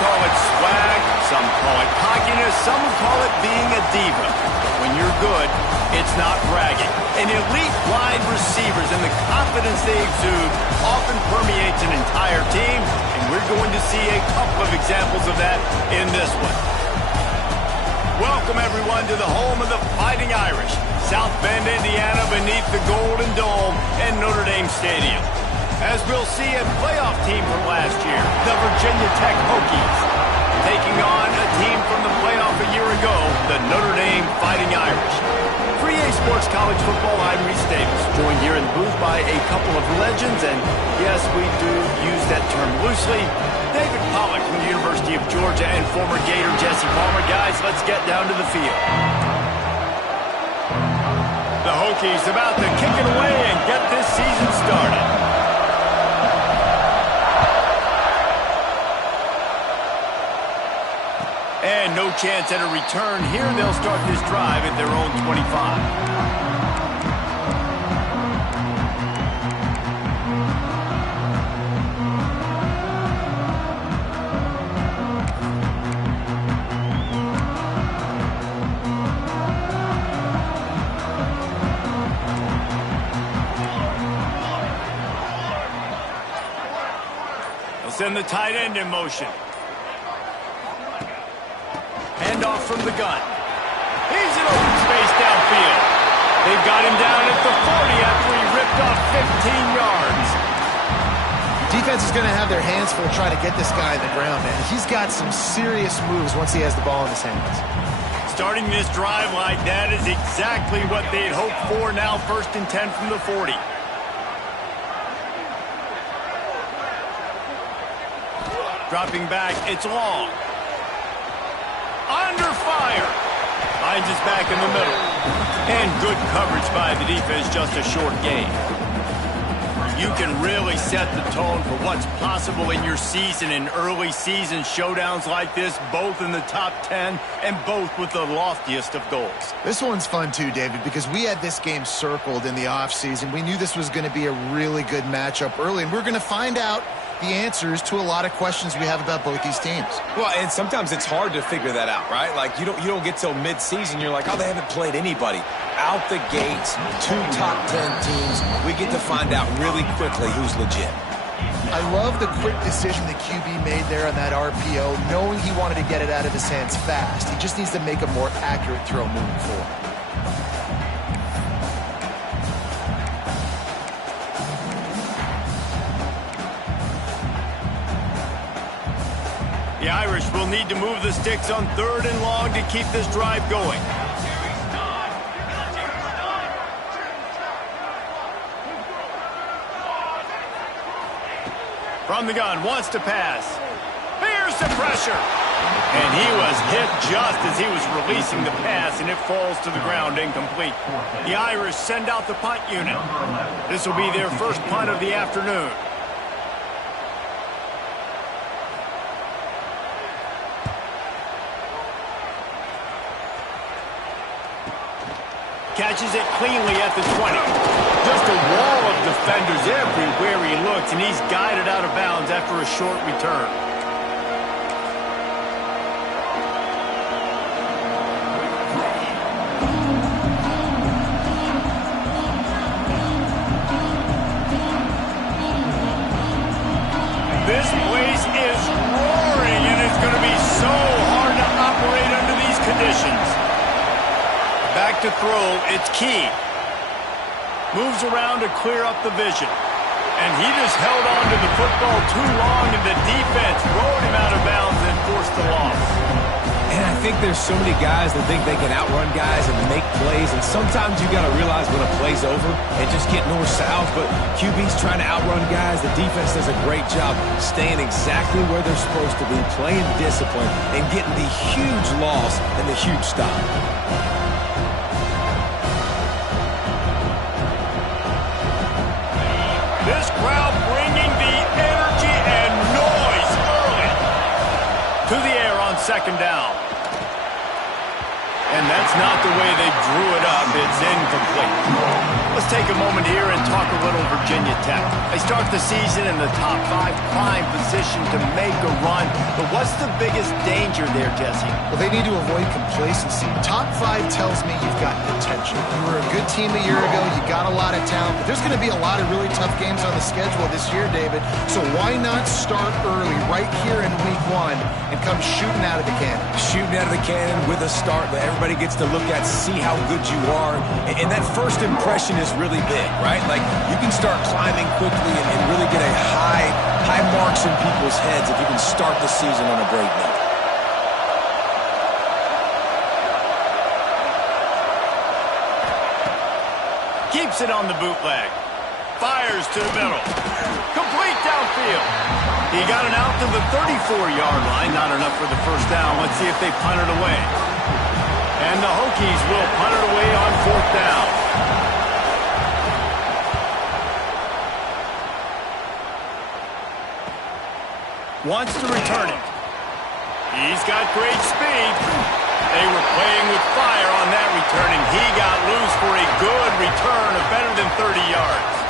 call it swag, some call it cockiness, some call it being a diva. When you're good, it's not bragging. And elite wide receivers and the confidence they exude often permeates an entire team, and we're going to see a couple of examples of that in this one. Welcome, everyone, to the home of the Fighting Irish, South Bend, Indiana, beneath the Golden Dome and Notre Dame Stadium. As we'll see, a playoff team from last year, the Virginia Tech Hokies, taking on a team from the playoff a year ago, the Notre Dame Fighting Irish. For EA Sports College Football, I'm Reese Davis, joined here in the booth by a couple of legends, and yes, we do use that term loosely. David Pollack from the University of Georgia and former Gator Jesse Palmer. Guys, let's get down to the field. The Hokies about to kick it away and get this season started. And no chance at a return here. They'll start this drive at their own 25. They'll send the tight end in motion. Handoff from the gun. He's in open space downfield. They've got him down at the 40 after he ripped off 15 yards. Defense is going to have their hands full trying to get this guy in the ground, man. He's got some serious moves once he has the ball in his hands. Starting this drive like that is exactly what they'd hoped for. Now 1st and 10 from the 40. Dropping back, it's long. Under fire. Finds his back in the middle. And good coverage by the defense, just a short gain. You can really set the tone for what's possible in your season in early season showdowns like this, both in the top 10 and both with the loftiest of goals. This one's fun too, David, because we had this game circled in the offseason. We knew this was going to be a really good matchup early, and we're going to find out the answers to a lot of questions we have about both these teams. Well, and sometimes it's hard to figure that out, right? Like, you don't get till mid-season, you're like, oh, they haven't played anybody. Out the gates, 2 top 10 teams, we get to find out really quickly who's legit. I love the quick decision the QB made there on that RPO, knowing he wanted to get it out of his hands fast. He just needs to make a more accurate throw moving forward. The Irish will need to move the sticks on 3rd and long to keep this drive going. From the gun, wants to pass. Here's the pressure. And he was hit just as he was releasing the pass, and it falls to the ground incomplete. The Irish send out the punt unit. This will be their first punt of the afternoon. Catches it cleanly at the 20. Just a wall of defenders everywhere he looks, and he's guided out of bounds after a short return. This place is roaring, and it's going to be so hard to operate under these conditions. Back to throw, it's key. Moves around to clear up the vision. And he just held on to the football too long, and the defense rode him out of bounds and forced the loss. And I think there's so many guys that think they can outrun guys and make plays, and sometimes you got to realize when a play's over and just get north-south, but QB's trying to outrun guys. The defense does a great job staying exactly where they're supposed to be, playing discipline, and getting the huge loss and the huge stop. This crowd bringing the energy and noise early. To the air on 2nd down. And that's not the way they drew it up. It's incomplete. Let's take a moment here and talk a little Virginia Tech. They start the season in the top 5, prime position to make a run. But what's the biggest danger there, Jesse? Well, they need to avoid complacency. Top 5 tells me you've got potential. You were a good team a year ago. You got a lot of talent. But there's going to be a lot of really tough games on the schedule this year, David. So why not start early right here in week 1 and come shooting out of the cannon? Shooting out of the cannon with a start that everybody gets to look at, see how good you are. And that first impression is really big, right? Like, you can start climbing quickly and really get a high marks in people's heads if you can start the season on a great note. Keeps it on the bootleg. Fires to the middle. Complete downfield. He got it out to the 34-yard line. Not enough for the first down. Let's see if they punt it away. And the Hokies will punt it away on 4th down. Wants to return it. He's got great speed. They were playing with fire on that return, and he got loose for a good return of better than 30 yards.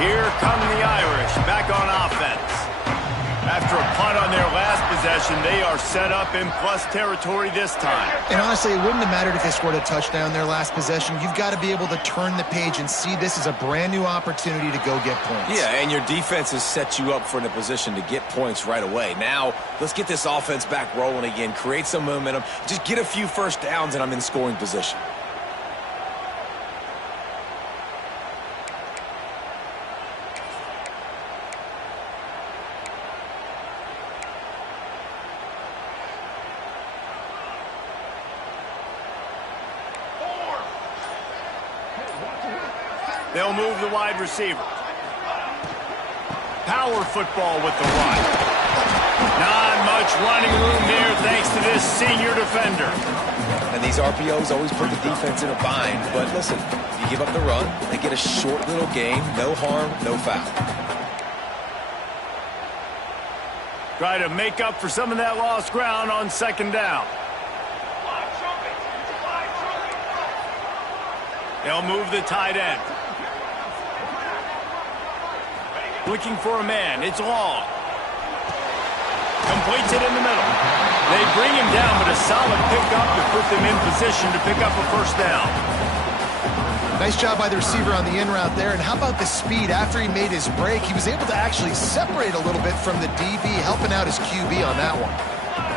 Here come the Irish back on offense. After a punt on their last possession, they are set up in plus territory this time. And honestly, it wouldn't have mattered if they scored a touchdown their last possession. You've got to be able to turn the page and see this as a brand new opportunity to go get points. Yeah, and your defense has set you up for in a position to get points right away. Now, let's get this offense back rolling again, create some momentum, just get a few first downs, and I'm in scoring position. They'll move the wide receiver. Power football with the right. Not much running room there thanks to this senior defender. And these RPOs always put the defense in a bind. But listen, you give up the run, they get a short little gain, no harm, no foul. Try to make up for some of that lost ground on 2nd down. They'll move the tight end. Looking for a man. It's long. Completes it in the middle. They bring him down, but a solid pickup to put them in position to pick up a first down. Nice job by the receiver on the in route there. And how about the speed? After he made his break, he was able to actually separate a little bit from the DB, helping out his QB on that one.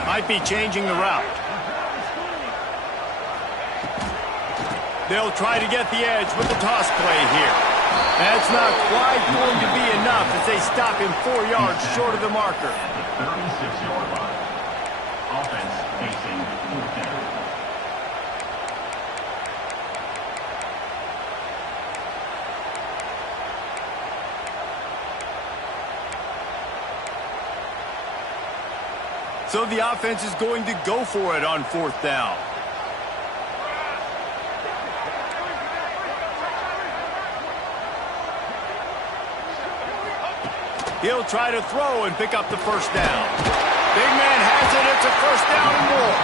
Might be changing the route. They'll try to get the edge with the toss play here. That's not quite going to be enough as they stop him 4 yards short of the marker. 36-yard line. Offense facing 4th down. So the offense is going to go for it on 4th down. He'll try to throw and pick up the first down. Big man has it. It's a first down and more.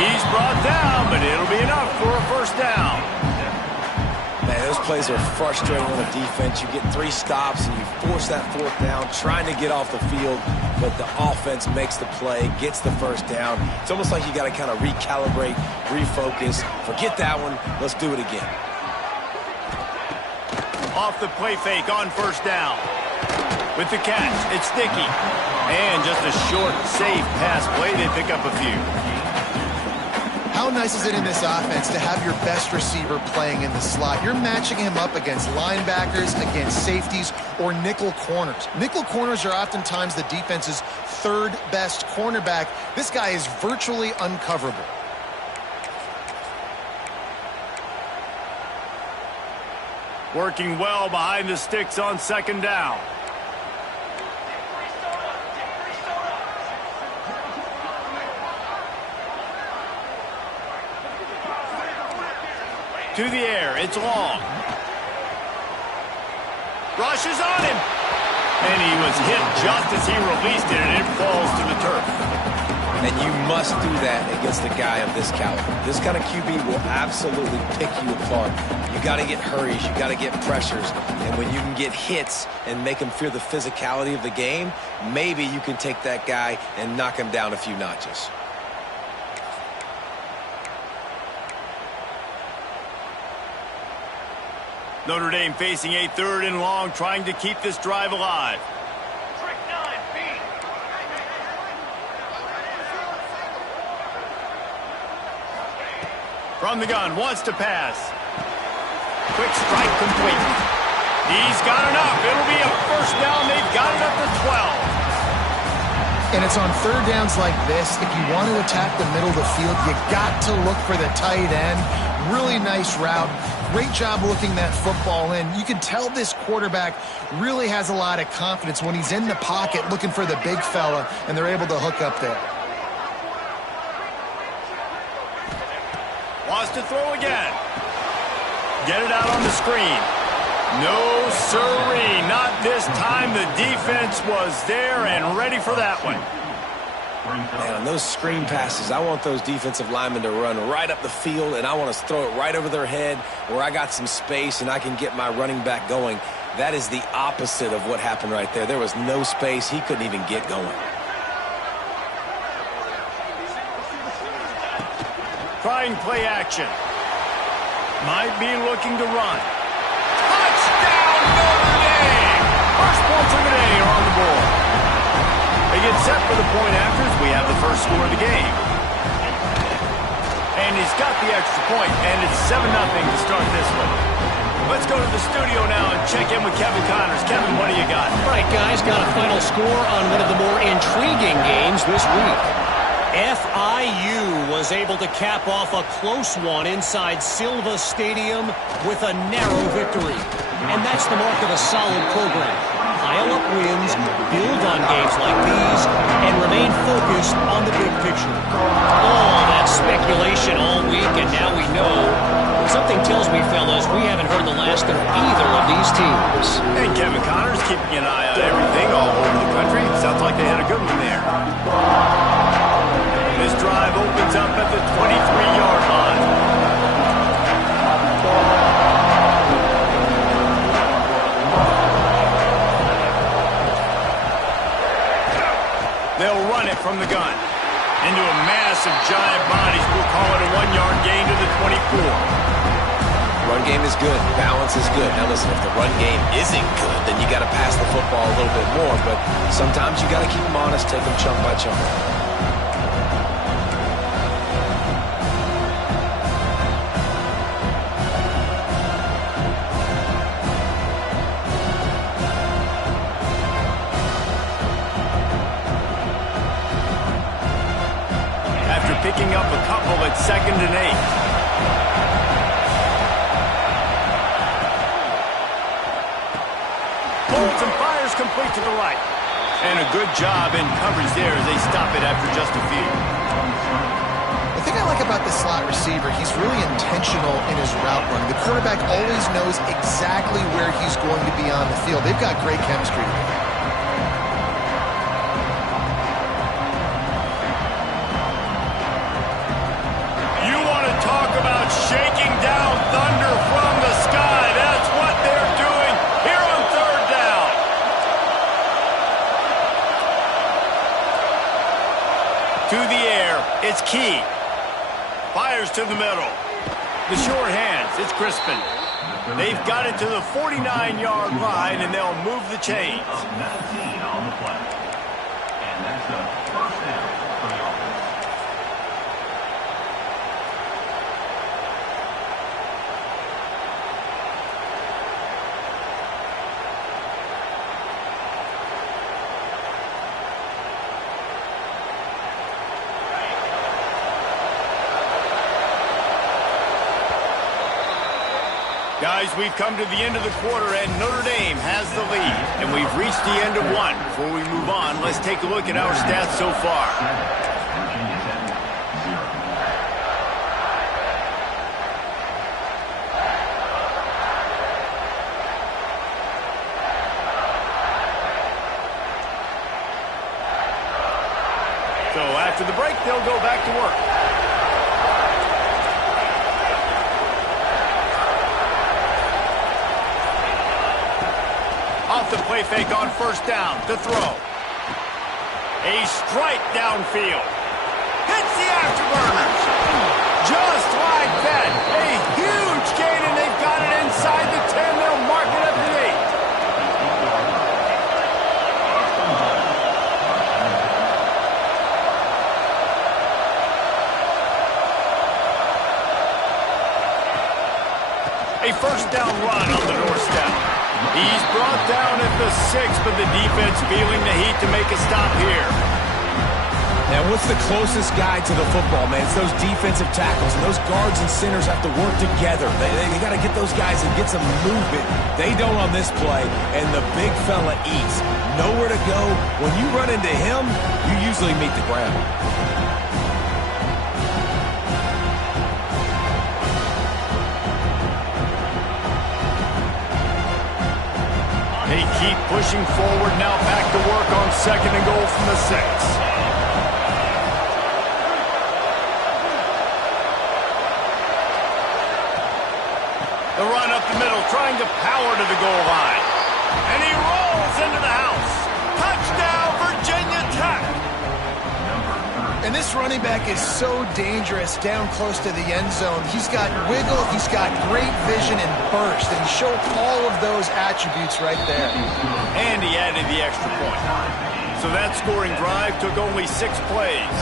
He's brought down, but it'll be enough for a first down. Man, those plays are frustrating on the defense. You get 3 stops and you force that 4th down, trying to get off the field, but the offense makes the play, gets the first down. It's almost like you got to kind of recalibrate, refocus. Forget that one. Let's do it again. Off the play fake on first down. With the catch, it's Sticky. And just a short, safe pass play. They pick up a few. How nice is it in this offense to have your best receiver playing in the slot? You're matching him up against linebackers, against safeties, or nickel corners. Nickel corners are oftentimes the defense's 3rd best cornerback. This guy is virtually uncoverable. Working well behind the sticks on 2nd down. To the air, it's long. Rushes on him. And he was hit just as he released it, and it falls to the turf. And you must do that against a guy of this caliber. This kind of QB will absolutely pick you apart. You got to get hurries, you got to get pressures, and when you can get hits and make him fear the physicality of the game, maybe you can take that guy and knock him down a few notches. Notre Dame facing a 3rd and long, trying to keep this drive alive. From the gun, wants to pass. Quick strike complete. He's got enough. It'll be a first down. They've got it up to 12. And it's on 3rd downs like this. If you want to attack the middle of the field, you got to look for the tight end. Really nice route. Great job looking that football in. You can tell this quarterback really has a lot of confidence when he's in the pocket looking for the big fella, and they're able to hook up there. Wants to throw again. Get it out on the screen. No sirree, not this time. The defense was there and ready for that one. Man, on those screen passes, I want those defensive linemen to run right up the field, and I want to throw it right over their head where I got some space and I can get my running back going. That is the opposite of what happened right there. There was no space. He couldn't even get going. Trying play action. Might be looking to run. Touchdown, Notre Dame! First point for the day are on the board. They get set for the point afters. We have the first score of the game. And he's got the extra point, and it's 7-0 to start this one. Let's go to the studio now and check in with Kevin Connors. Kevin, what do you got? All right, guys, got a final score on one of the more intriguing games this week. FIU was able to cap off a close one inside Silva Stadium with a narrow victory. And that's the mark of a solid program. Pile up wins, build on games like these, and remain focused on the big picture. All that speculation all week, and now we know. Something tells me, fellas, we haven't heard the last of either of these teams. And Kevin Connors keeping an eye on everything all over the country. Sounds like they had a good one there. This drive opens up at the 23-yard line. They'll run it from the gun. Into a mass of giant bodies. We'll call it a 1-yard gain to the 24. Run game is good. Balance is good. Now listen, if the run game isn't good, then you got to pass the football a little bit more. But sometimes you got to keep them honest, take them chunk by chunk. Picking up a couple at 2nd and 8. Holds and fires complete to the right. And a good job in coverage there as they stop it after just a few. The thing I like about the slot receiver, he's really intentional in his route running. The quarterback always knows exactly where he's going to be on the field. They've got great chemistry together. Shaking down thunder from the sky. That's what they're doing here on 3rd down. To the air. It's Key. Fires to the middle. The short hands. It's Crispin. They've got it to the 49-yard line, and they'll move the chains. 19 on the play. And that's a first down for the offense. Guys, we've come to the end of the quarter, and Notre Dame has the lead. And we've reached the end of one. Before we move on, let's take a look at our stats so far. Virginia Tech, 0. play fake on first down to throw. A strike downfield. Hits the afterburners. Just like that. A huge gain, and they've got it inside the 10. They'll mark it up to 8. A first down run on the doorstep. He's brought down at the 6, but the defense feeling the heat to make a stop here. Now, what's the closest guy to the football, man? It's those defensive tackles, and those guards and centers have to work together. They got to get those guys and get some movement. They don't on this play, and the big fella eats. Nowhere to go. When you run into him, you usually meet the ground. They keep pushing forward, now back to work on second and goal from the 6. The run up the middle, trying to power to the goal line. And he rolls into the house. Touchdown, Virginia Tech. And this running back is so dangerous down close to the end zone. He's got wiggle, he's got great vision and burst, and he showed all of those attributes right there. And he added the extra point. So that scoring drive took only 6 plays.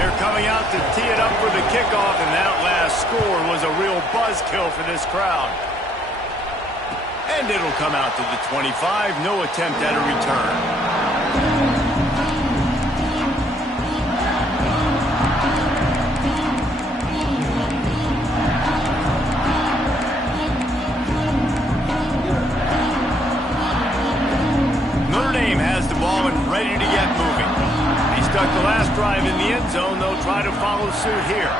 They're coming out to tee it up for the kickoff, and that last score was a real buzzkill for this crowd. And it'll come out to the 25, no attempt at a return. Ready to get moving. He stuck the last drive in the end zone. They'll try to follow suit here.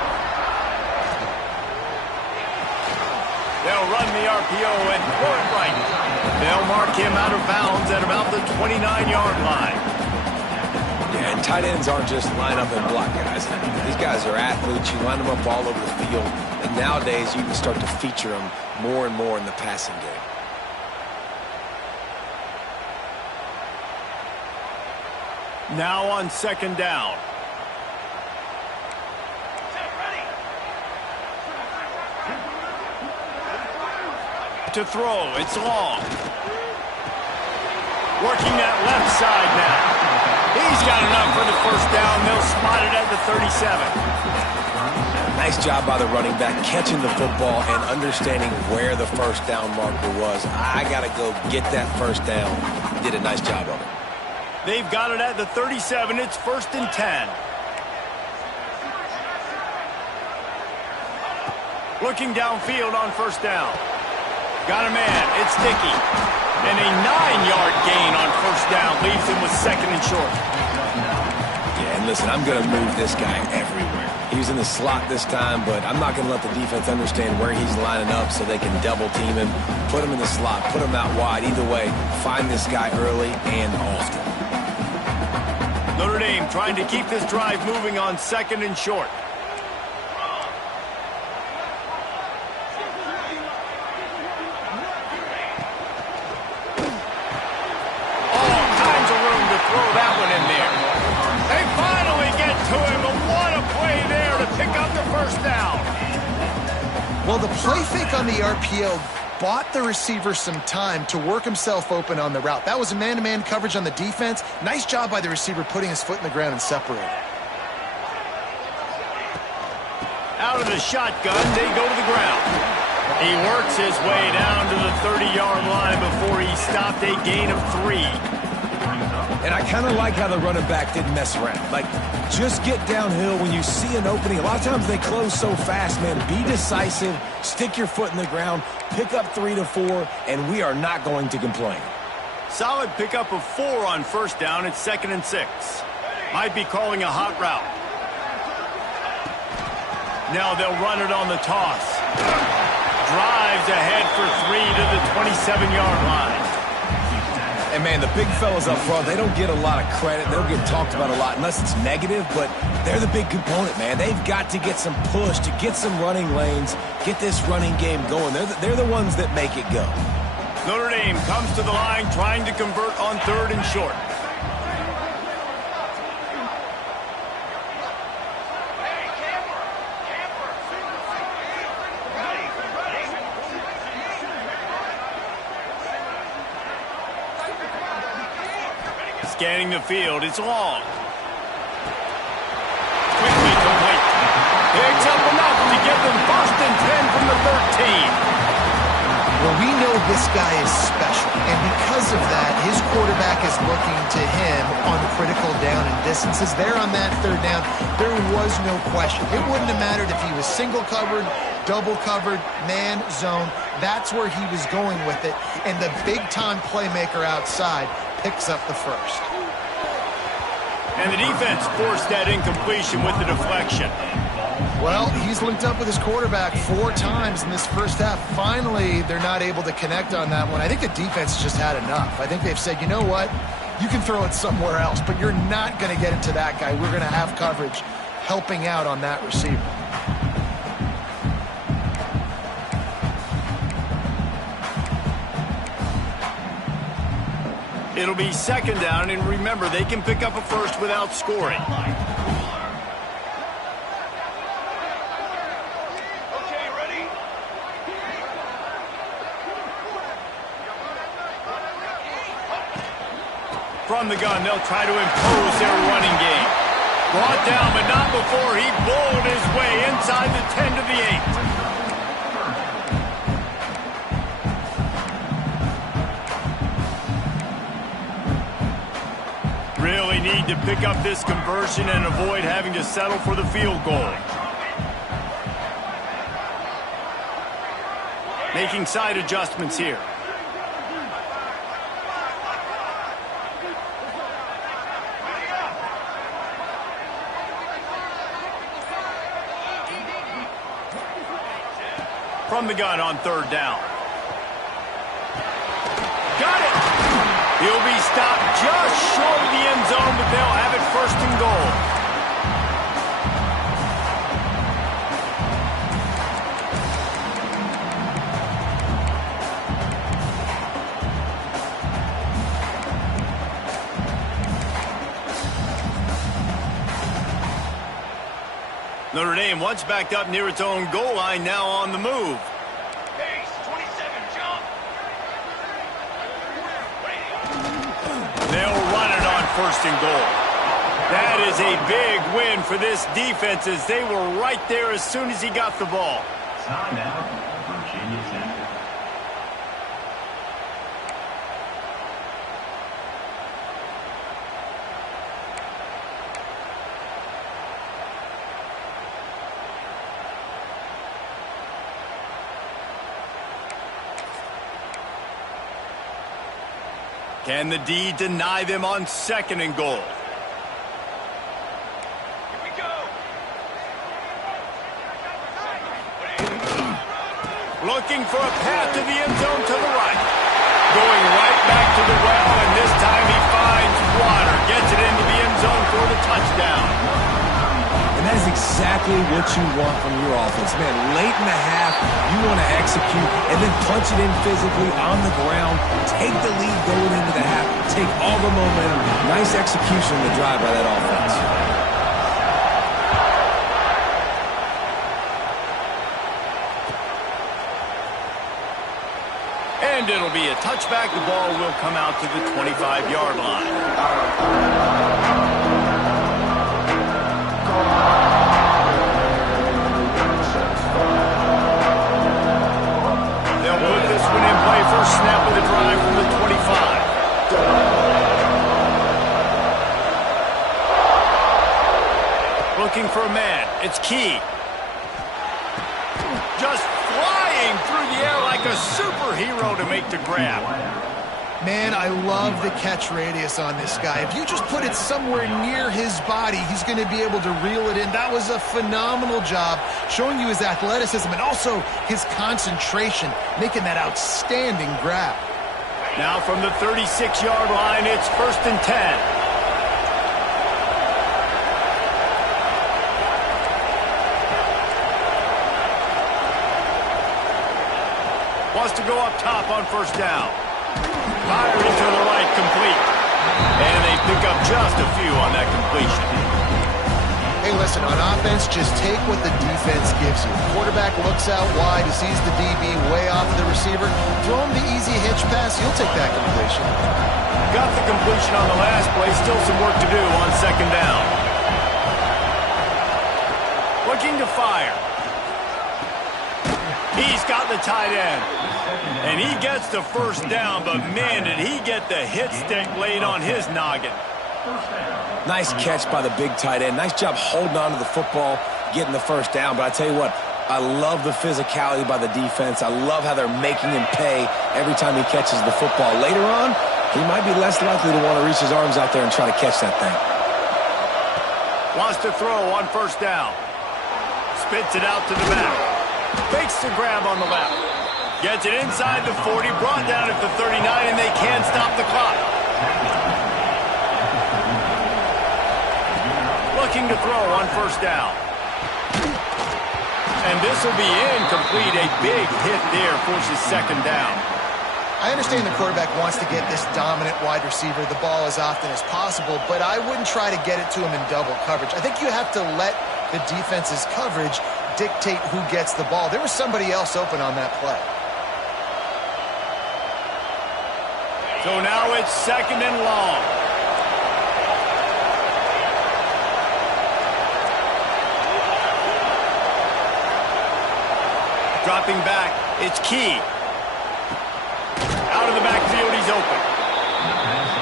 They'll run the RPO and throw it right. They'll mark him out of bounds at about the 29-yard line. Yeah, and tight ends aren't just line up and block guys. These guys are athletes. You line them up all over the field. And nowadays, you can start to feature them more and more in the passing game. Now on second down. To throw, it's long. Working that left side now. He's got enough for the first down. They'll spot it at the 37. Nice job by the running back, catching the football and understanding where the first down marker was. I got to go get that first down. Did a nice job of it. They've got it at the 37. It's 1st and 10. Looking downfield on first down. Got a man. It's Dickey. And a 9-yard gain on first down leaves him with second and short. Yeah, and listen, I'm going to move this guy everywhere. He's in the slot this time, but I'm not going to let the defense understand where he's lining up so they can double team him, put him in the slot, put him out wide. Either way, find this guy early and often. Notre Dame trying to keep this drive moving on second and short. All kinds of room to throw that one in there. They finally get to him, but what a play there to pick up the first down. Well, the play fake on the RPO bought the receiver some time to work himself open on the route. That was a man-to-man coverage on the defense. Nice job by the receiver putting his foot in the ground and separating. Out of the shotgun, they go to the ground. He works his way down to the 30-yard line before he stopped a gain of 3. And I kind of like how the running back didn't mess around. Like, just get downhill when you see an opening. A lot of times they close so fast, man. Be decisive, stick your foot in the ground, pick up 3 to 4, and we are not going to complain. Solid pickup of 4 on first down. It's 2nd and 6. Might be calling a hot route. Now they'll run it on the toss. Drives ahead for 3 to the 27-yard line. And, man, the big fellas up front, they don't get a lot of credit. They don't get talked about a lot unless it's negative, but they're the big component, man. They've got to get some push, to get some running lanes, get this running game going. They're the ones that make it go. Notre Dame comes to the line trying to convert on 3rd and short. Scanning the field, it's long. Quickly complete. Picks up enough to get them 1st and 10 from the 13. Well, we know this guy is special, and because of that, his quarterback is looking to him on critical down and distances. There on that 3rd down, there was no question. It wouldn't have mattered if he was single covered, double covered, man, zone. That's where he was going with it, and the big-time playmaker outside picks up the 1st. And the defense forced that incompletion with the deflection. Well, he's linked up with his quarterback 4 times in this 1st half. Finally, they're not able to connect on that one. I think the defense just had enough. I think they've said, you know what? You can throw it somewhere else, but you're not going to get it to that guy. We're going to have coverage helping out on that receiver. It'll be 2nd down, and remember, they can pick up a 1st without scoring. From the gun, they'll try to impose their running game. Brought down, but not before he bowled his way inside the 10 to the 8. Really need to pick up this conversion and avoid having to settle for the field goal. Making side adjustments here. From the gun on 3rd down. Got it! He'll be stopped just short of the end zone, but they'll have it 1st and goal. Notre Dame once backed up near its own goal line, now on the move. Pace, 27, jump. They'll run it on 1st and goal. That is a big win for this defense, as they were right there as soon as he got the ball. Time out, Virginia Tech. Can the D deny them on 2nd and goal? Here we go. Looking for a path to the end zone to the right. Going right back to the well, and this time he finds water. Gets it into the end zone for the touchdown. And that is exactly what you want from your offense. Man, late in the half, you want to execute and then punch it in physically on the ground. Take the lead going into the half. Take all the momentum. Nice execution in the drive by that offense. And it'll be a touchback. The ball will come out to the 25-yard line. They'll put this one in play. First snap of the drive from the 25. Looking for a man. It's Key. Just flying through the air like a superhero to make the grab. Man, I love the catch radius on this guy. If you just put it somewhere near his body, he's going to be able to reel it in. That was a phenomenal job, showing you his athleticism and also his concentration, making that outstanding grab. Now from the 36-yard line, it's 1st and 10. Wants to go up top on 1st down. Fire into the right, complete. And they pick up just a few on that completion. Hey, listen, on offense, just take what the defense gives you. Quarterback looks out wide, he sees the DB way off of the receiver. Throw him the easy hitch pass, he'll take that completion. Got the completion on the last play, still some work to do on second down. Looking to fire. He's got the tight end. And he gets the first down, but man, did he get the hit stick laid on his noggin. Nice catch by the big tight end. Nice job holding on to the football, getting the first down. But I tell you what, I love the physicality by the defense. I love how they're making him pay every time he catches the football. Later on, he might be less likely to want to reach his arms out there and try to catch that thing. Wants to throw on first down. Spits it out to the back. Fakes the grab on the left. Gets it inside the 40, brought down at the 39, and they can't stop the clock. Looking to throw on first down. And this will be incomplete. A big hit there forces second down. I understand the quarterback wants to get this dominant wide receiver the ball as often as possible, but I wouldn't try to get it to him in double coverage. I think you have to let the defense's coverage dictate who gets the ball. There was somebody else open on that play. So now it's second and long. Dropping back, it's Key. Out of the backfield, he's open.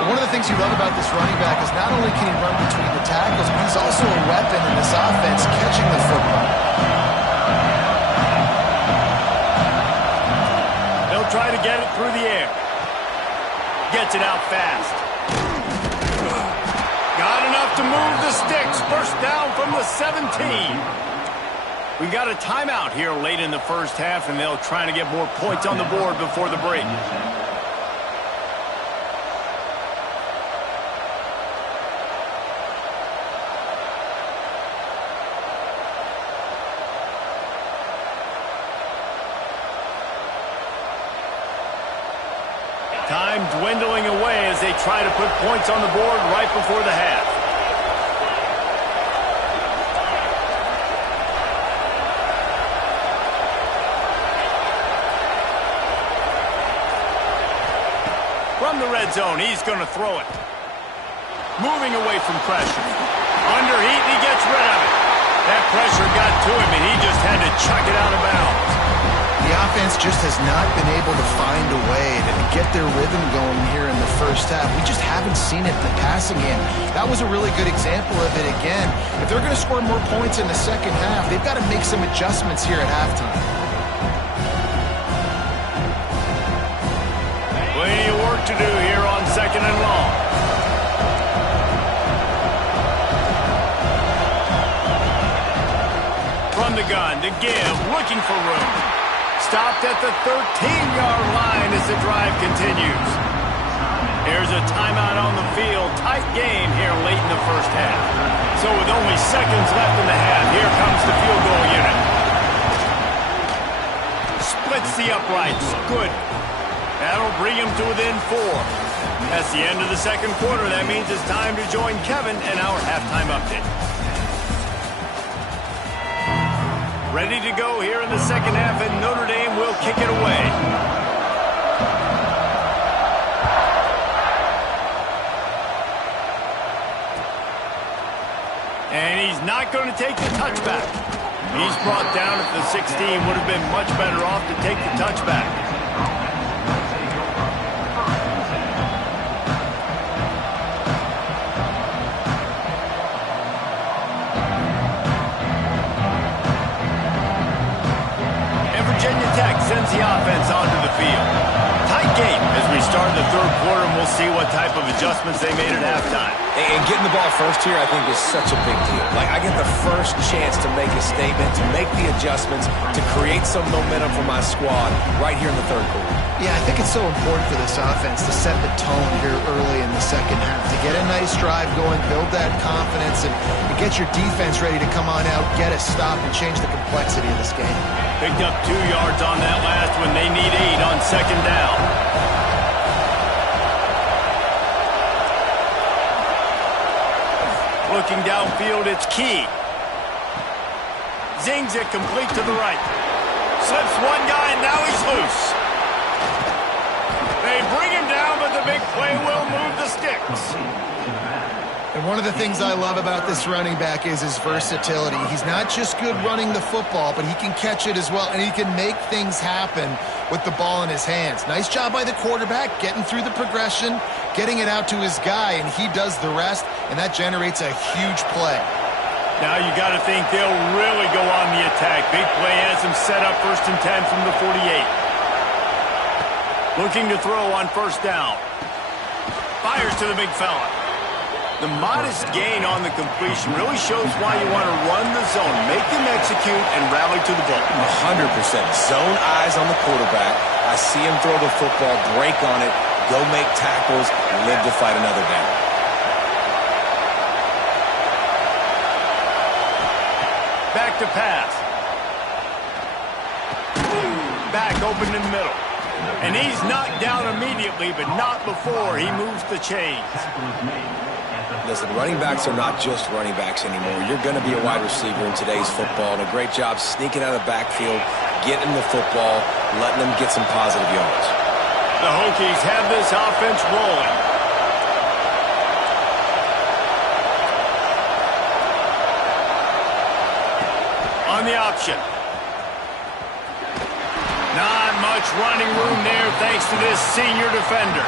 One of the things you love about this running back is not only can he run between the tackles, but he's also a weapon in this offense catching the football. They'll try to get it through the air. Gets it out fast. Got enough to move the sticks. First down from the 17. We've got a timeout here late in the first half, and they'll try to get more points on the board before the break. Time dwindling away as they try to put points on the board right before the half. From the red zone, he's going to throw it. Moving away from pressure. Under heat, and he gets rid of it. That pressure got to him, and he just had to chuck it out of bounds. The offense just has not been able to find a way to get their rhythm going here in the first half. We just haven't seen it in the passing game. That was a really good example of it again. If they're going to score more points in the second half, they've got to make some adjustments here at halftime. Plenty of work to do here on second and long. From the gun to give, looking for room. Stopped at the 13-yard line as the drive continues. There's a timeout on the field. Tight game here late in the first half. So with only seconds left in the half, here comes the field goal unit. Splits the uprights. Good. That'll bring him to within 4. That's the end of the second quarter. That means it's time to join Kevin and our halftime update. Ready to go here in the second half, and Notre Dame will kick it away. And he's not going to take the touchback. He's brought down at the 16. Would have been much better off to take the touchback. Sends the offense onto the field. Tight game as we start the third quarter, and we'll see what type of adjustments they made at halftime. And getting the ball first here, I think, is such a big deal. Like, I get the first chance to make a statement, to make the adjustments, to create some momentum for my squad right here in the third quarter. Yeah, I think it's so important for this offense to set the tone here early in the second half, to get a nice drive going, build that confidence, and get your defense ready to come on out, get a stop, and change the complexity of this game. Picked up 2 yards on that last one. They need 8 on second down. Looking downfield, it's Key. Zings it complete to the right. Slips one guy, and now he's loose. They bring him down, but the big play will move the sticks. And one of the things I love about this running back is his versatility. He's not just good running the football, but he can catch it as well, and he can make things happen with the ball in his hands. Nice job by the quarterback, getting through the progression, getting it out to his guy, and he does the rest, and that generates a huge play. Now you got to think they'll really go on the attack. Big play has him set up 1st and 10 from the 48. Looking to throw on 1st down. Fires to the big fella. The modest gain on the completion really shows why you want to run the zone, make them execute, and rally to the ball. 100%. Zone eyes on the quarterback. I see him throw the football, break on it, go make tackles, live to fight another down. Back to pass. Back open in the middle. And he's knocked down immediately, but not before he moves the chains. Listen, running backs are not just running backs anymore. You're going to be a wide receiver in today's football, and a great job sneaking out of the backfield, getting the football, letting them get some positive yards. The Hokies have this offense rolling. On the option. Not much running room there thanks to this senior defender.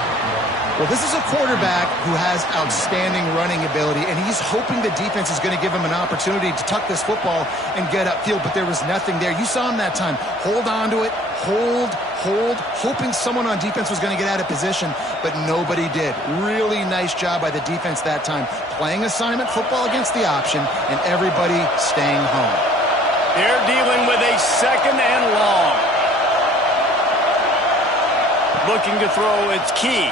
Well, this is a quarterback who has outstanding running ability, and he's hoping the defense is going to give him an opportunity to tuck this football and get upfield, but there was nothing there. You saw him that time. Hold on to it, hold, hoping someone on defense was going to get out of position, but nobody did. Really nice job by the defense that time. Playing assignment football against the option, and everybody staying home. They're dealing with a 2nd and long. Looking to throw, it's Key.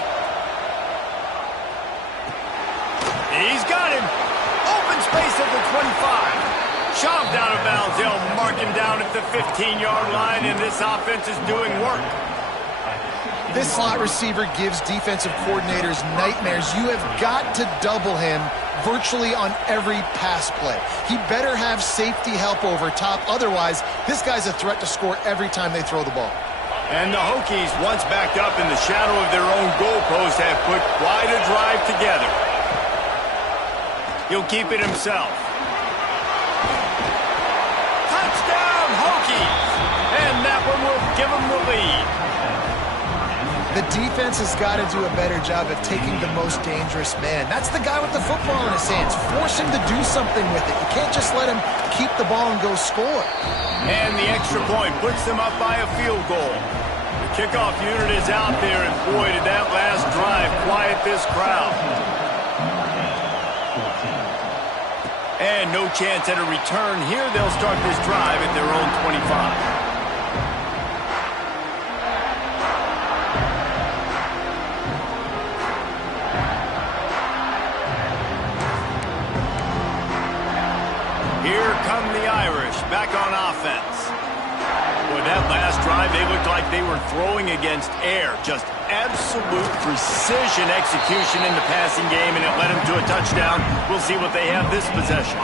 He's got him. Open space at the 25. Shoved out of bounds. They'll mark him down at the 15-yard line, and this offense is doing work. This slot receiver gives defensive coordinators nightmares. You have got to double him virtually on every pass play. He better have safety help over top. Otherwise, this guy's a threat to score every time they throw the ball. And the Hokies, once backed up in the shadow of their own goalpost, have put quite a drive together. He'll keep it himself. Touchdown, Hokies! And that one will give them the lead. The defense has got to do a better job of taking the most dangerous man. That's the guy with the football in his hands. Force him to do something with it. You can't just let him keep the ball and go score. And the extra point puts them up by a field goal. The kickoff unit is out there, and boy, did that last drive quiet this crowd. And no chance at a return here. They'll start this drive at their own 25. Here come the Irish, back on offense. Boy, that last drive, they looked like they were throwing against air. Just absolute precision execution in the passing game, and it led them to a touchdown. We'll see what they have this possession.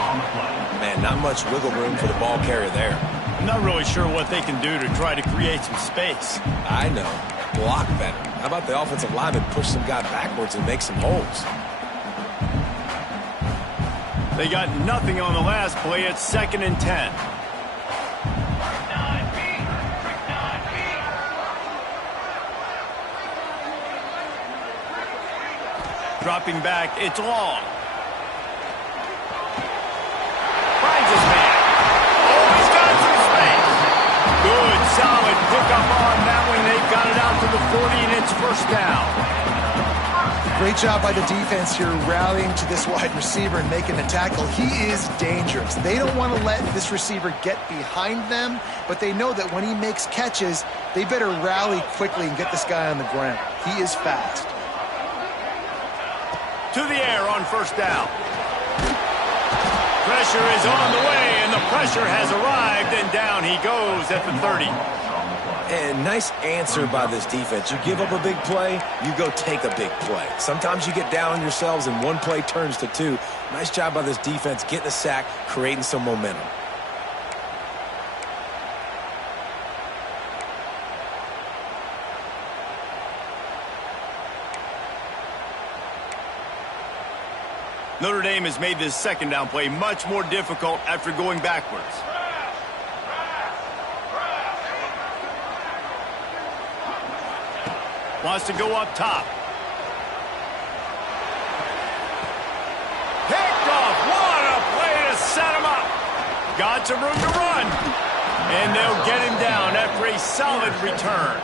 Man, not much wiggle room for the ball carrier there. I'm not really sure what they can do to try to create some space. I know. Block better. How about the offensive lineman push some guy backwards and make some holes? They got nothing on the last play. It's 2nd and 10. Dropping back, it's long. Finds his man. Oh, he's got some space. Good, solid pickup on that one. They've got it out to the 40, and it's 1st down. Great job by the defense here rallying to this wide receiver and making the tackle. He is dangerous. They don't want to let this receiver get behind them, but they know that when he makes catches, they better rally quickly and get this guy on the ground. He is fast. To the air on 1st down. Pressure is on the way, and the pressure has arrived, and down he goes at the 30. And nice answer by this defense. You give up a big play, you go take a big play. Sometimes you get down on yourselves and one play turns to two. Nice job by this defense getting a sack, creating some momentum. Notre Dame has made this second down play much more difficult after going backwards. Wants to go up top. Picked off. What a play to set him up. Got some room to run. And they'll get him down after a solid return.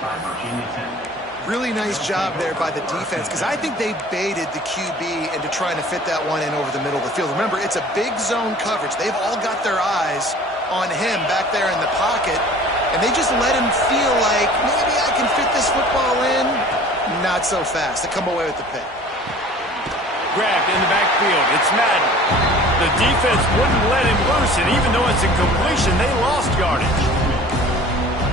Really nice job there by the defense, because I think they baited the QB into trying to fit that one in over the middle of the field. Remember, it's a big zone coverage. They've all got their eyes on him back there in the pocket, and they just let him feel like, maybe I can fit this football in. Not so fast. They come away with the pick. Grabbed in the backfield. It's Madden. The defense wouldn't let him loose, and even though it's a completion, they lost yardage.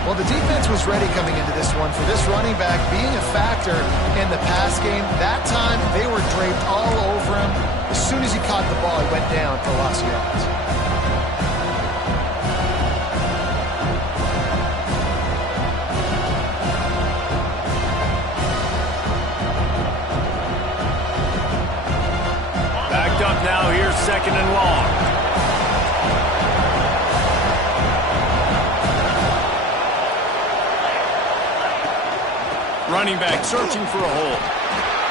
Well, the defense was ready coming into this one for this running back being a factor in the pass game. That time, they were draped all over him. As soon as he caught the ball, he went down for loss of yards. Backed up now. Here's second and long. Running back searching for a hole.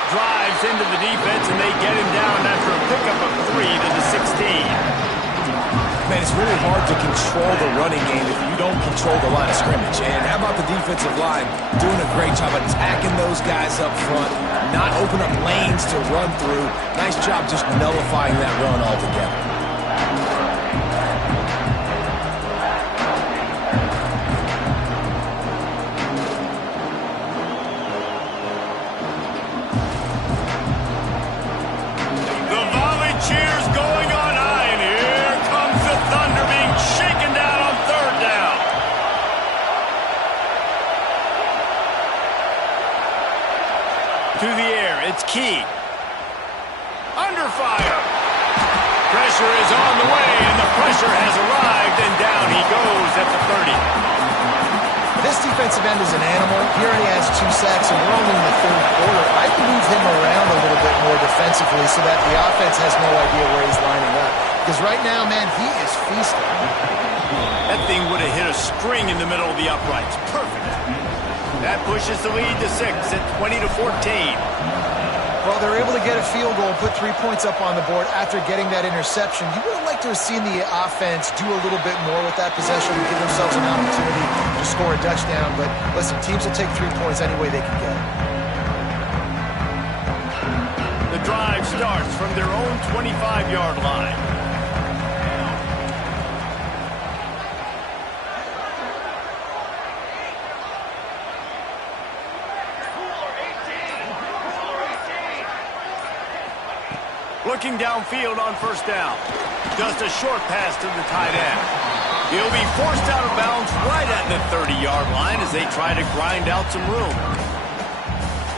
Drives into the defense, and they get him down after a pickup of 3 to the 16. Man, it's really hard to control the running game if you don't control the line of scrimmage. And how about the defensive line doing a great job attacking those guys up front, not open up lanes to run through. Nice job just nullifying that run altogether. To the air, it's Key. Under fire. Pressure is on the way, and the pressure has arrived, and down he goes at the 30. This defensive end is an animal. He already has 2 sacks, and we're only in the third quarter. I'd move him around a little bit more defensively so that the offense has no idea where he's lining up. Because right now, man, he is feasting. That thing would have hit a string in the middle of the uprights. Perfect. That pushes the lead to 6 at 20 to 14. Well, they're able to get a field goal and put 3 points up on the board after getting that interception. You would have liked to have seen the offense do a little bit more with that possession and give themselves an opportunity to score a touchdown. But listen, teams will take 3 points any way they can get it. The drive starts from their own 25-yard line. Looking downfield on first down. Just a short pass to the tight end. He'll be forced out of bounds right at the 30-yard line as they try to grind out some room.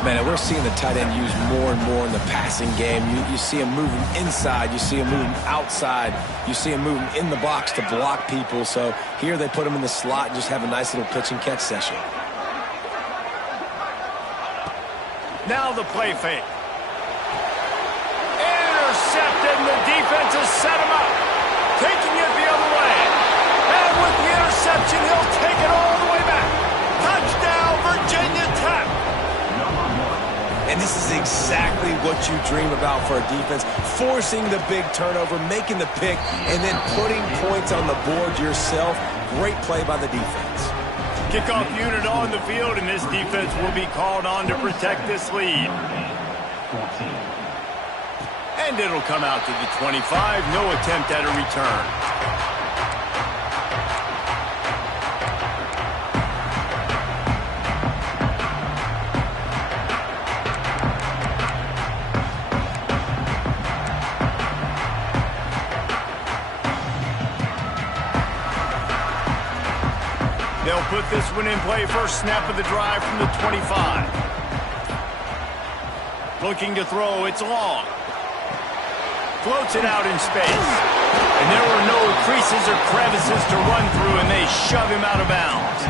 Man, we're seeing the tight end used more and more in the passing game. You see him moving inside. You see him moving outside. You see him moving in the box to block people. So here they put him in the slot and just have a nice little pitch and catch session. Now the play fake. Intercepted, and the defense has set him up. Taking it the other way. And with the interception, he'll take it all the way back. Touchdown, Virginia Tech. And this is exactly what you dream about for a defense. Forcing the big turnover, making the pick, and then putting points on the board yourself. Great play by the defense. Kickoff unit on the field, and this defense will be called on to protect this lead. And it'll come out to the 25. No attempt at a return. They'll put this one in play first snap of the drive from the 25. Looking to throw, it's long. Floats it out in space. And there were no creases or crevices to run through, and they shove him out of bounds.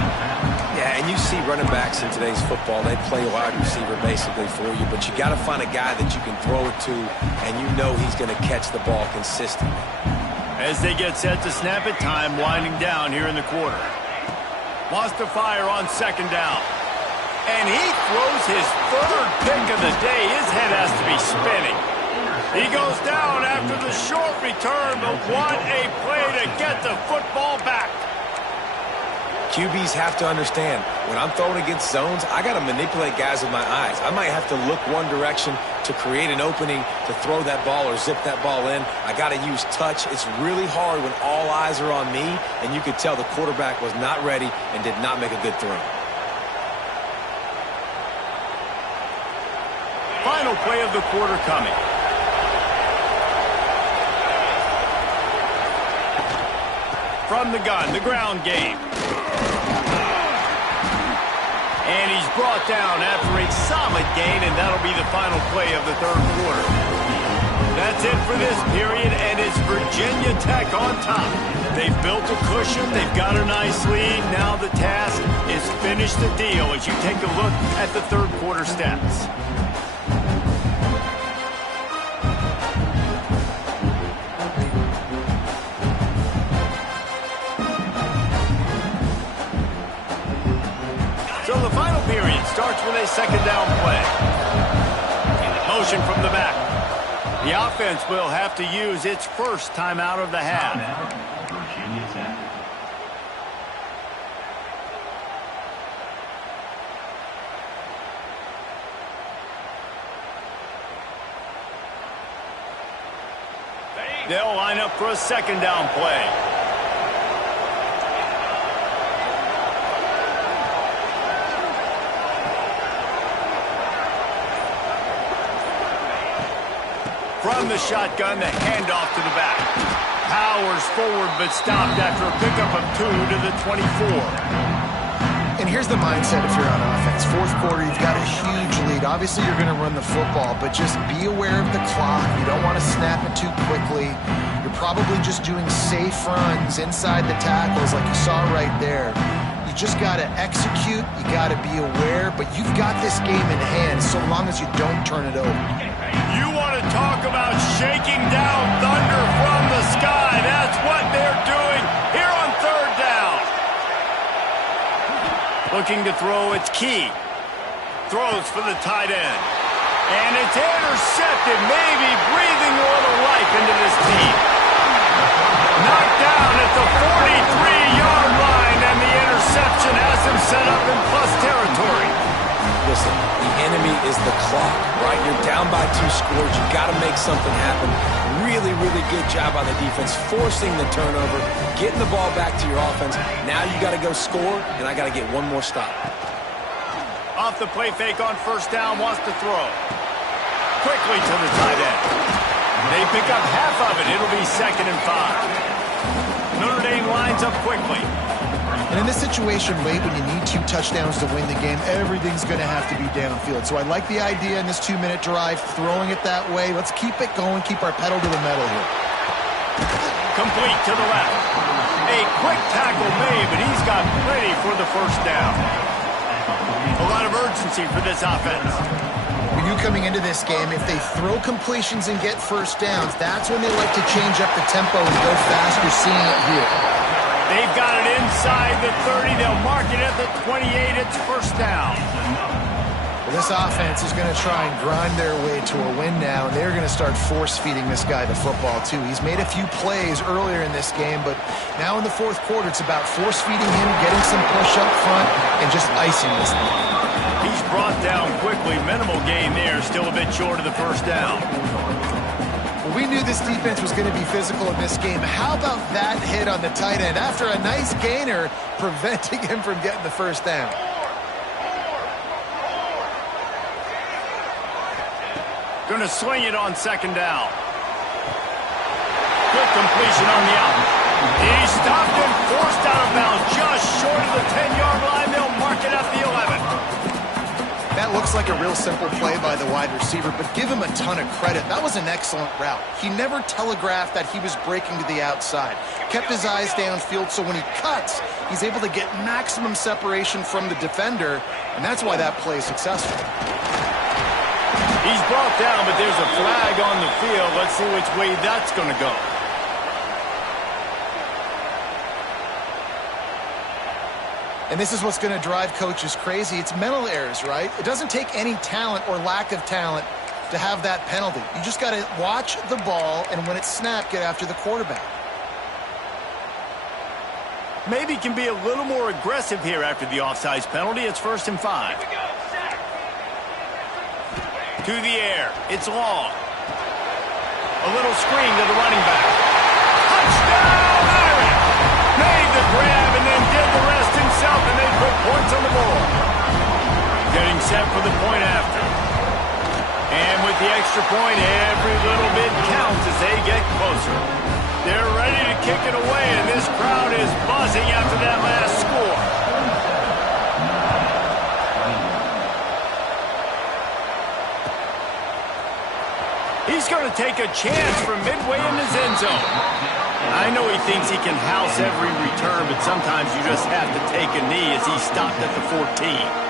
Yeah, and you see running backs in today's football, they play wide receiver basically for you, but you got to find a guy that you can throw it to, and you know he's going to catch the ball consistently. As they get set to snap it, time winding down here in the quarter. Wants to fire on second down. And he throws his third pick of the day. His head has to be spinning. He goes down after the short return, but what a play to get the football back. QBs have to understand, when I'm throwing against zones, I got to manipulate guys with my eyes. I might have to look one direction to create an opening to throw that ball or zip that ball in. I got to use touch. It's really hard when all eyes are on me, and you could tell the quarterback was not ready and did not make a good throw. Final play of the quarter coming. From the gun, the ground game. And he's brought down after a solid gain, and that'll be the final play of the third quarter. That's it for this period, and it's Virginia Tech on top. They've built a cushion. They've got a nice lead. Now the task is finish the deal as you take a look at the third quarter stats. So the final period starts with a second down play. Motion from the back. The offense will have to use its first timeout of the half. Virginia Tech. They'll line up for a second down play. From the shotgun, the handoff to the back. Powers forward, but stopped after a pickup of 2 to the 24. And here's the mindset if you're on offense. Fourth quarter, you've got a huge lead. Obviously, you're going to run the football, but just be aware of the clock. You don't want to snap it too quickly. You're probably just doing safe runs inside the tackles like you saw right there. You just got to execute. You got to be aware, but you've got this game in hand so long as you don't turn it over. You want to talk about shaking down thunder from the sky. That's what they're doing here on third down. Looking to throw, it's Key. Throws for the tight end. And it's intercepted, maybe breathing a little life into this team. Knocked down at the 43-yard line, and the interception has him set up in plus territory. Listen, the enemy is the clock, right? You're down by 2 scores. You got to make something happen. Really, really good job on the defense, forcing the turnover, getting the ball back to your offense. Now you got to go score, and I got to get one more stop. Off the play fake on first down, wants to throw. Quickly to the tight end. They pick up half of it. It'll be 2nd and 5. Notre Dame lines up quickly. And in this situation, late when you need 2 touchdowns to win the game, everything's going to have to be downfield. So I like the idea in this 2-minute drive, throwing it that way. Let's keep it going, keep our pedal to the metal here. Complete to the left. A quick tackle made, but he's got plenty for the first down. A lot of urgency for this offense. When you coming into this game, if they throw completions and get first downs, that's when they like to change up the tempo and go fast. You're seeing it here. They've got it inside the 30. They'll mark it at the 28. It's first down. Well, this offense is going to try and grind their way to a win now. They're going to start force-feeding this guy the football, too. He's made a few plays earlier in this game, but now in the fourth quarter, it's about force-feeding him, getting some push up front, and just icing this thing. He's brought down quickly. Minimal gain there. Still a bit short of the first down. Well, we knew this defense was going to be physical in this game. How about that hit on the tight end after a nice gainer preventing him from getting the first down? Going to swing it on second down. Good completion on the out. He stopped and forced out of bounds just short of the 10 like a real simple play by the wide receiver, but give him a ton of credit. That was an excellent route. He never telegraphed that he was breaking to the outside. Kept his eyes downfield, so when he cuts, he's able to get maximum separation from the defender, and that's why that play is successful. He's brought down, but there's a flag on the field. Let's see which way that's going to go. And this is what's going to drive coaches crazy. It's mental errors, right? It doesn't take any talent or lack of talent to have that penalty. You just got to watch the ball, and when it's snapped, get after the quarterback. Maybe can be a little more aggressive here after the offsides penalty. It's 1st and 5. To the air. It's long. A little screen to the running back. Touchdown, Irish! Made the grab and then did the rest himself, and they put points on the board. Getting set for the point after. And with the extra point, every little bit counts as they get closer. They're ready to kick it away, and this crowd is buzzing after that last score. He's going to take a chance from midway in his end zone. I know he thinks he can house every return, but sometimes you just have to take a knee as he stopped at the 14.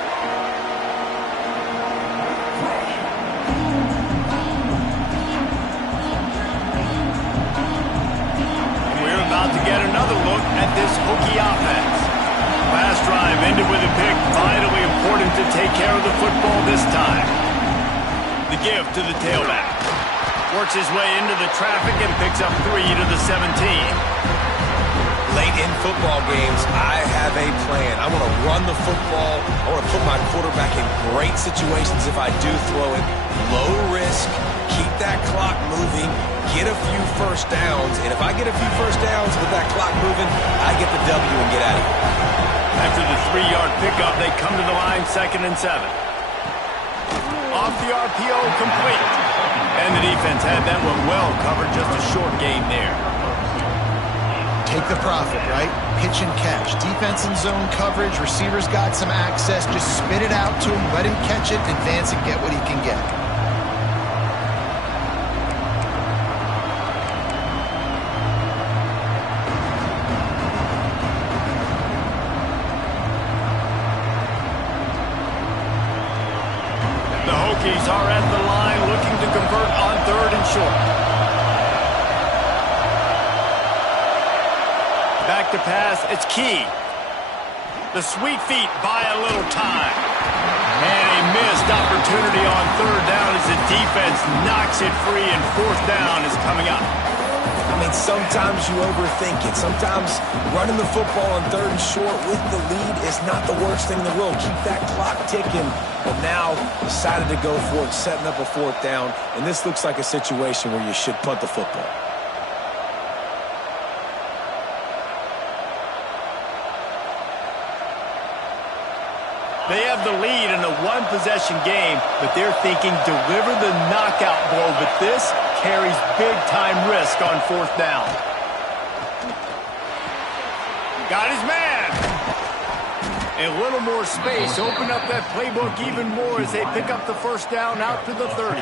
About to get another look at this Hokie offense. Last drive ended with a pick. Vitally important to take care of the football this time. The give to the tailback. Works his way into the traffic and picks up 3 to the 17. Late in football games, I have a plan. I want to run the football. I want to put my quarterback in great situations if I do throw it. Low risk, keep that clock moving, get a few first downs. And if I get a few first downs with that clock moving, I get the W and get out of here. After the 3-yard pickup, they come to the line 2nd and 7. Off the RPO, complete. And the defense had that one well covered. Just a short gain there. Take the profit, right? Pitch and catch. Defense in zone coverage. Receivers got some access. Just spit it out to him. Let him catch it, advance, and get what he can get. The Hokies are at the line looking to convert on 3rd and short. Back to pass, it's Key. The sweet feet buy a little time. And a missed opportunity on 3rd down as the defense knocks it free, and 4th down is coming up. I mean, sometimes you overthink it. Sometimes running the football on 3rd and short with the lead is not the worst thing in the world. Keep that clock ticking. But now decided to go for it, setting up a 4th down. And this looks like a situation where you should punt the football. They have the lead in a one-possession game, but they're thinking deliver the knockout blow. But this carries big-time risk on 4th down. Got his man. A little more space. Open up that playbook even more as they pick up the 1st down out to the 30.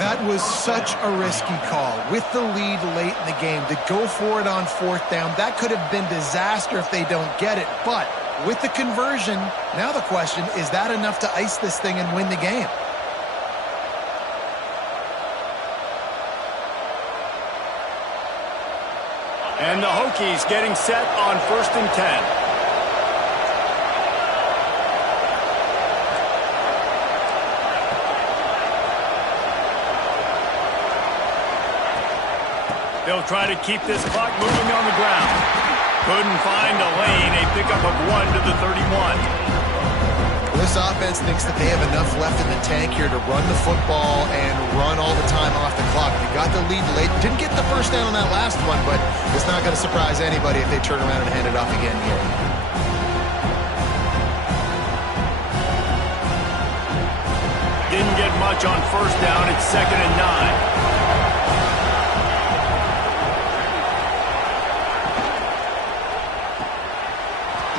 That was such a risky call. With the lead late in the game, to go for it on 4th down, that could have been disaster if they don't get it. But with the conversion, now the question, is that enough to ice this thing and win the game? And the Hokies getting set on 1st and 10. They'll try to keep this clock moving on the ground. Couldn't find a lane. A pickup of 1 to the 31. This offense thinks that they have enough left in the tank here to run the football and run all the time off the clock. They got the lead late. Didn't get the 1st down on that last one, but it's not going to surprise anybody if they turn around and hand it off again here. Didn't get much on 1st down. It's 2nd and 9.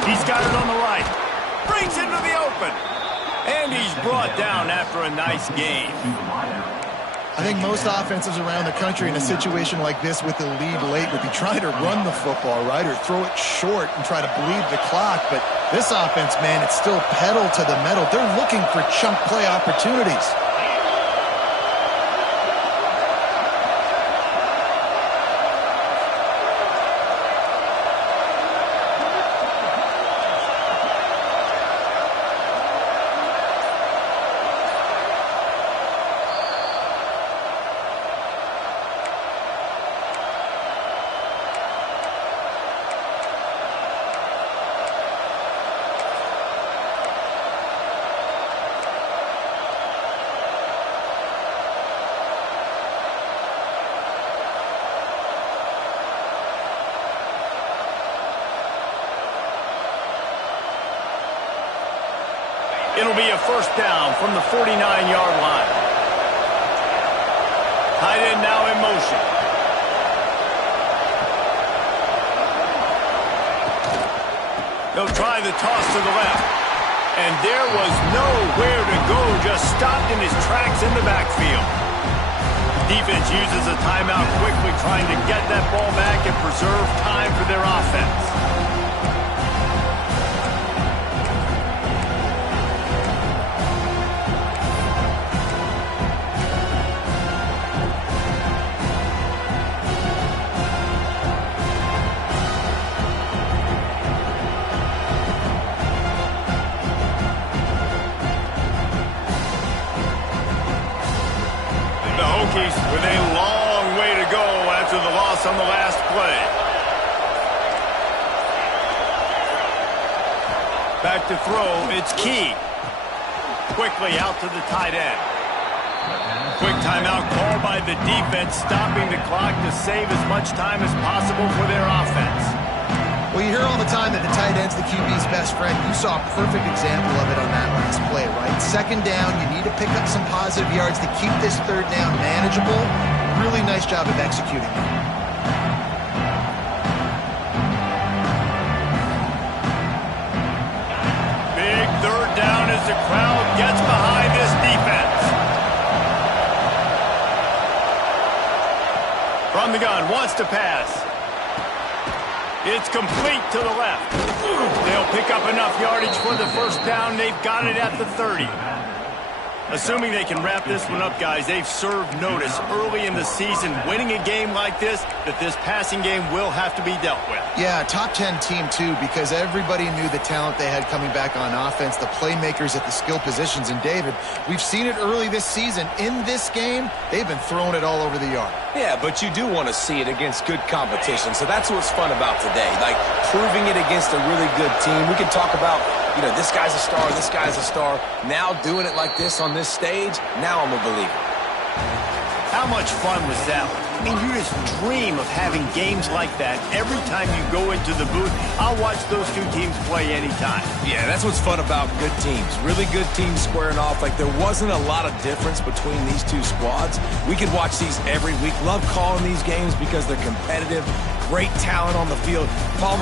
He's got it on the right. Brings into the open. And he's brought down after a nice game. I think most offenses around the country in a situation like this with the lead late would be trying to run the football, right, or throw it short and try to bleed the clock. But this offense, man, it's still pedal to the metal. They're looking for chunk play opportunities. It'll be a first down from the 49-yard line. Tight end now in motion. They'll try the toss to the left. And there was nowhere to go, just stopped in his tracks in the backfield. Defense uses a timeout quickly, trying to get that ball back and preserve time for their offense. With a long way to go after the loss on the last play. Back to throw, it's Key. Quickly out to the tight end. Quick timeout called by the defense, stopping the clock to save as much time as possible for their offense. Well, you hear all the time that the tight end's the QB's best friend. You saw a perfect example of it on that last play, right? Second down, you need to pick up some positive yards to keep this third down manageable. Really nice job of executing it. Big third down as the crowd gets behind this defense. From the gun, wants to pass. It's complete to the left. They'll pick up enough yardage for the first down. They've got it at the 30. Assuming they can wrap this one up, guys, they've served notice early in the season, winning a game like this, that this passing game will have to be dealt with. Yeah, top 10 team, too, because everybody knew the talent they had coming back on offense, the playmakers at the skill positions. And, David, we've seen it early this season. In this game, they've been throwing it all over the yard. Yeah, but you do want to see it against good competition. So that's what's fun about today, like proving it against a really good team. We can talk about, you know, this guy's a star, this guy's a star. Now doing it like this on this stage, now I'm a believer. How much fun was that? I mean, you just dream of having games like that every time you go into the booth. I'll watch those two teams play anytime. Yeah, that's what's fun about good teams. Really good teams squaring off. Like, there wasn't a lot of difference between these two squads. We could watch these every week. Love calling these games because they're competitive. Great talent on the field. Palmer